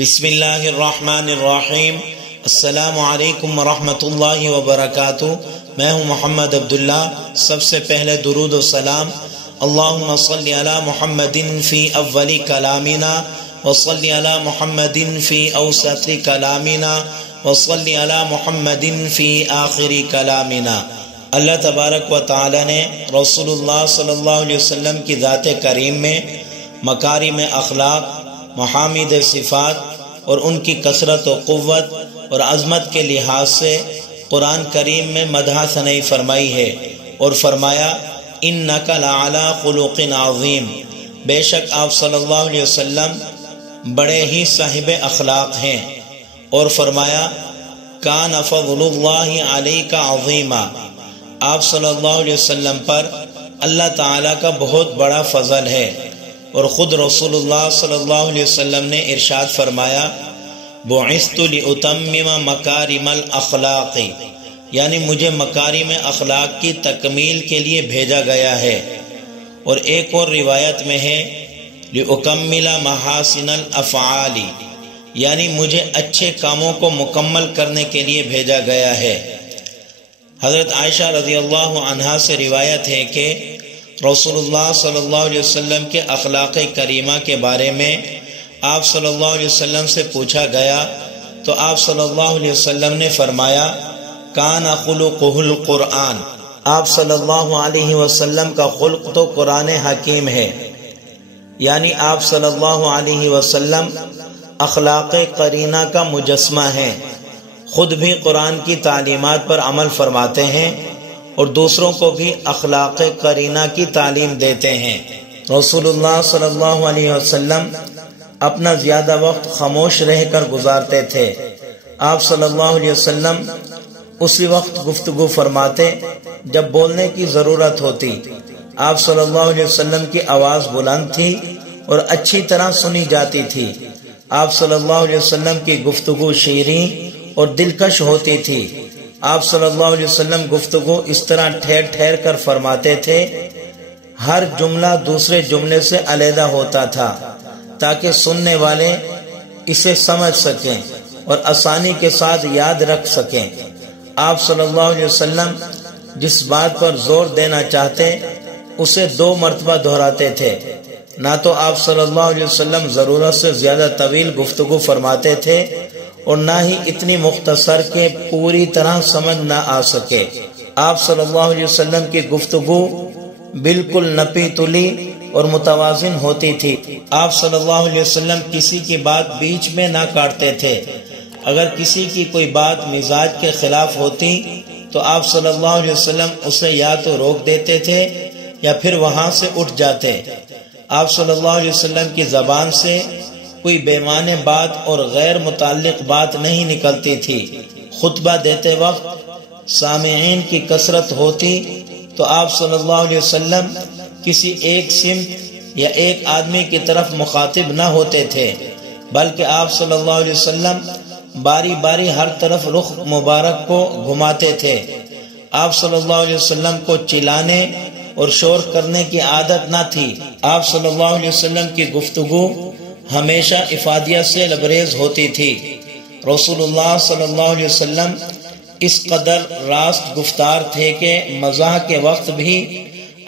بسم اللہ الرحمن الرحیم۔ السلام علیکم ورحمۃ اللہ وبرکاتہ۔ میں ہوں محمد عبداللہ۔ سب سے پہلے درود و سلام اللہم صلی علی محمد فی اول کلامنا وصلی علی محمد فی اوسط کلامنا وصلی علی محمد فی آخر کلامنا۔ اللہ تبارک و تعالی نے رسول اللہ صلی اللہ علیہ وسلم کی ذات کریم میں مکارم اخلاق، محامد صفات اور ان کی کثرت و قوت اور عظمت کے لحاظ سے قرآن کریم میں مدح ثنائی فرمائی ہے اور فرمایا انک لعلی خلق عظیم، بے شک آپ صلی اللہ علیہ وسلم بڑے ہی صاحب اخلاق ہیں، اور فرمایا کان فضل اللہ علیک عظیما، آپ صلی اللہ علیہ وسلم پر اللہ تعالیٰ کا بہت بڑا فضل ہے۔ اور خود رسول اللہ صلی اللہ علیہ وسلم نے ارشاد فرمایا بعثت لأتمم مکارم الاخلاق، یعنی مجھے مکارم اخلاق کی تکمیل کے لیے بھیجا گیا ہے۔ اور ایک اور روایت میں ہے لأکمل محاسن الافعال، یعنی مجھے اچھے کاموں کو مکمل کرنے کے لیے بھیجا گیا ہے۔ حضرت عائشہ رضی اللہ عنہا سے روایت ہے کہ رسول اللہ صلی اللہ علیہ وسلم کے اخلاق کریمہ کے بارے میں آپ صلی اللہ علیہ وسلم سے پوچھا گیا تو آپ صلی اللہ علیہ وسلم نے فرمایا کان خلقہ القرآن، آپ صلی اللہ علیہ وسلم کا خلق تو قرآن حکیم ہے، یعنی آپ صلی اللہ علیہ وسلم اخلاق قرینہ کا مجسمہ ہیں، خود بھی قرآن کی تعلیمات پر عمل فرماتے ہیں اور دوسروں کو بھی اخلاق قرینہ کی تعلیم دیتے ہیں۔ رسول اللہ صلی اللہ علیہ وسلم اپنا زیادہ وقت خاموش رہ کر گزارتے تھے۔ آپ صلی اللہ علیہ وسلم اسی وقت گفتگو فرماتے جب بولنے کی ضرورت ہوتی۔ آپ صلی اللہ علیہ وسلم کی آواز بلند تھی اور اچھی طرح سنی جاتی تھی۔ آپ صلی اللہ علیہ وسلم کی گفتگو شیریں اور دلکش ہوتی تھی۔ آپ صلی اللہ علیہ وسلم گفتگو اس طرح ٹھہر ٹھہر کر فرماتے تھے، ہر جملہ دوسرے جملے سے علیحدہ ہوتا تھا تاکہ سننے والے اسے سمجھ سکیں اور آسانی کے ساتھ یاد رکھ سکیں۔ آپ صلی اللہ علیہ وسلم جس بات پر زور دینا چاہتے اسے 2 مرتبہ دہراتے تھے۔ نہ تو آپ صلی اللہ علیہ وسلم ضرورت سے زیادہ طویل گفتگو فرماتے تھے اور نہ ہی اتنی مختصر کہ پوری طرح سمجھ نہ آ سکے۔ آپ صلی اللہ علیہ وسلم کی گفتگو بالکل نپی تلی اور متوازن ہوتی تھی۔ آپ صلی اللہ علیہ وسلم کسی کی بات بیچ میں نہ کاٹتے تھے۔ اگر کسی کی کوئی بات مزاج کے خلاف ہوتی تو آپ صلی اللہ علیہ وسلم اسے یا تو روک دیتے تھے یا پھر وہاں سے اٹھ جاتے۔ آپ صلی اللہ علیہ وسلم کی زبان سے کوئی بے معنی بات اور غیر متعلق بات نہیں نکلتی تھی۔ خطبہ دیتے وقت سامعین کی کثرت ہوتی تو آپ صلی اللہ علیہ وسلم کسی ایک سمت یا ایک آدمی کی طرف مخاطب نہ ہوتے تھے، بلکہ آپ صلی اللہ علیہ وسلم باری باری ہر طرف رخ مبارک کو گھماتے تھے۔ آپ صلی اللہ علیہ وسلم کو چلانے اور شور کرنے کی عادت نہ تھی۔ آپ صلی اللہ علیہ وسلم کی گفتگو ہمیشہ افادیت سے لبریز ہوتی تھی۔ رسول اللہ صلی اللہ علیہ وسلم اس قدر راست گفتار تھے کہ مزاح کے وقت بھی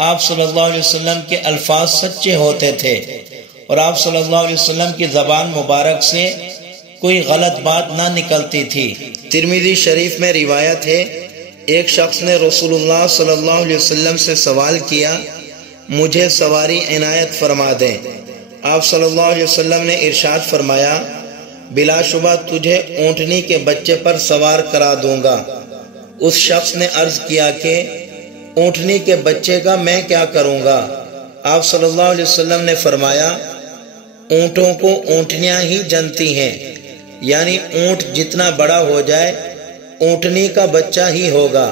آپ صلی اللہ علیہ وسلم کے الفاظ سچے ہوتے تھے اور آپ صلی اللہ علیہ وسلم کی زبان مبارک سے کوئی غلط بات نہ نکلتی تھی۔ ترمذی شریف میں روایت ہے ایک شخص نے رسول اللہ صلی اللہ علیہ وسلم سے سوال کیا مجھے سواری عنایت فرما دیں۔ آپ صلی اللہ علیہ وسلم نے ارشاد فرمایا بلا شبہ تجھے اونٹنی کے بچے پر سوار کرا دوں گا۔ اس شخص نے عرض کیا کہ اونٹنی کے بچے کا میں کیا کروں گا؟ آپ صلی اللہ علیہ وسلم نے فرمایا اونٹوں کو اونٹنیاں ہی جنتی ہیں، یعنی اونٹ جتنا بڑا ہو جائے اونٹنی کا بچہ ہی ہوگا۔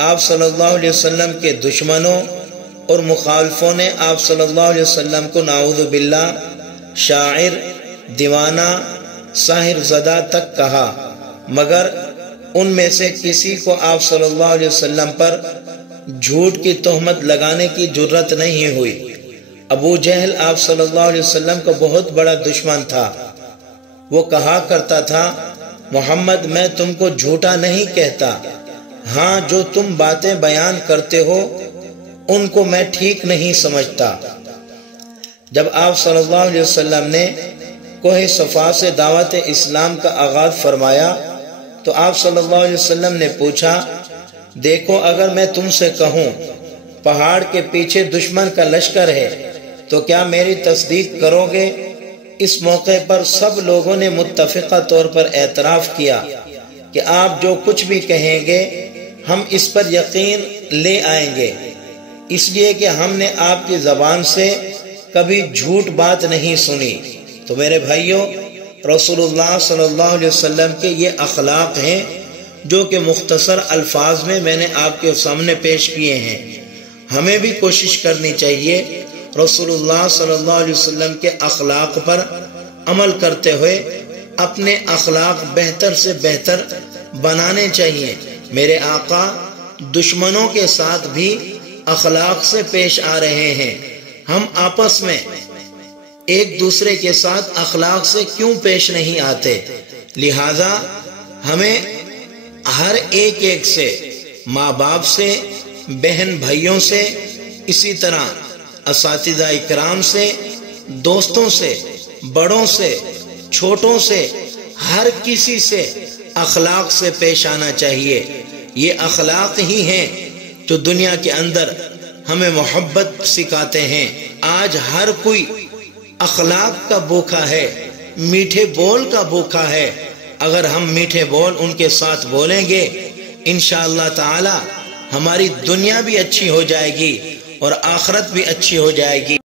آپ صلی اللہ علیہ وسلم کے دشمنوں اور مخالفوں نے آپ صلی اللہ علیہ وسلم کو نعوذ باللہ شاعر، دیوانہ، ساحر زدہ تک کہا، مگر ان میں سے کسی کو آپ صلی اللہ علیہ وسلم پر جھوٹ کی تہمت لگانے کی جرت نہیں ہوئی۔ ابو جہل آپ صلی اللہ علیہ وسلم کا بہت بڑا دشمن تھا۔ وہ کہا کرتا تھا محمد میں تم کو جھوٹا نہیں کہتا، ہاں جو تم باتیں بیان کرتے ہو ان کو میں ٹھیک نہیں سمجھتا۔ جب آپ صلی اللہ علیہ وسلم نے کوہ صفا سے دعوت اسلام کا آغاز فرمایا تو آپ صلی اللہ علیہ وسلم نے پوچھا دیکھو اگر میں تم سے کہوں پہاڑ کے پیچھے دشمن کا لشکر ہے تو کیا میری تصدیق کرو گے؟ اس موقع پر سب لوگوں نے متفقہ طور پر اعتراف کیا کہ آپ جو کچھ بھی کہیں گے ہم اس پر یقین لے آئیں گے، اس لیے کہ ہم نے آپ کی زبان سے کبھی جھوٹ بات نہیں سنی۔ تو میرے بھائیوں، رسول اللہ صلی اللہ علیہ وسلم کے یہ اخلاق ہیں جو کہ مختصر الفاظ میں میں نے آپ کے سامنے پیش کیے ہیں۔ ہمیں بھی کوشش کرنی چاہیے رسول اللہ صلی اللہ علیہ وسلم کے اخلاق پر عمل کرتے ہوئے اپنے اخلاق بہتر سے بہتر بنانے چاہیے۔ میرے آقا دشمنوں کے ساتھ بھی اخلاق سے پیش آ رہے ہیں، ہم آپس میں ایک دوسرے کے ساتھ اخلاق سے کیوں پیش نہیں آتے؟ لہذا ہمیں ہر ایک سے، ماں باپ سے، بہن بھائیوں سے، اسی طرح اساتذہ اکرام سے، دوستوں سے، بڑوں سے، چھوٹوں سے، ہر کسی سے اخلاق سے پیش آنا چاہیے۔ یہ اخلاق ہی ہیں جو دنیا کے اندر ہمیں محبت سکھاتے ہیں۔ آج ہر کوئی اخلاق کا بھوکا ہے، میٹھے بول کا بھوکا ہے۔ اگر ہم میٹھے بول ان کے ساتھ بولیں گے انشاءاللہ تعالی ہماری دنیا بھی اچھی ہو جائے گی اور آخرت بھی اچھی ہو جائے گی۔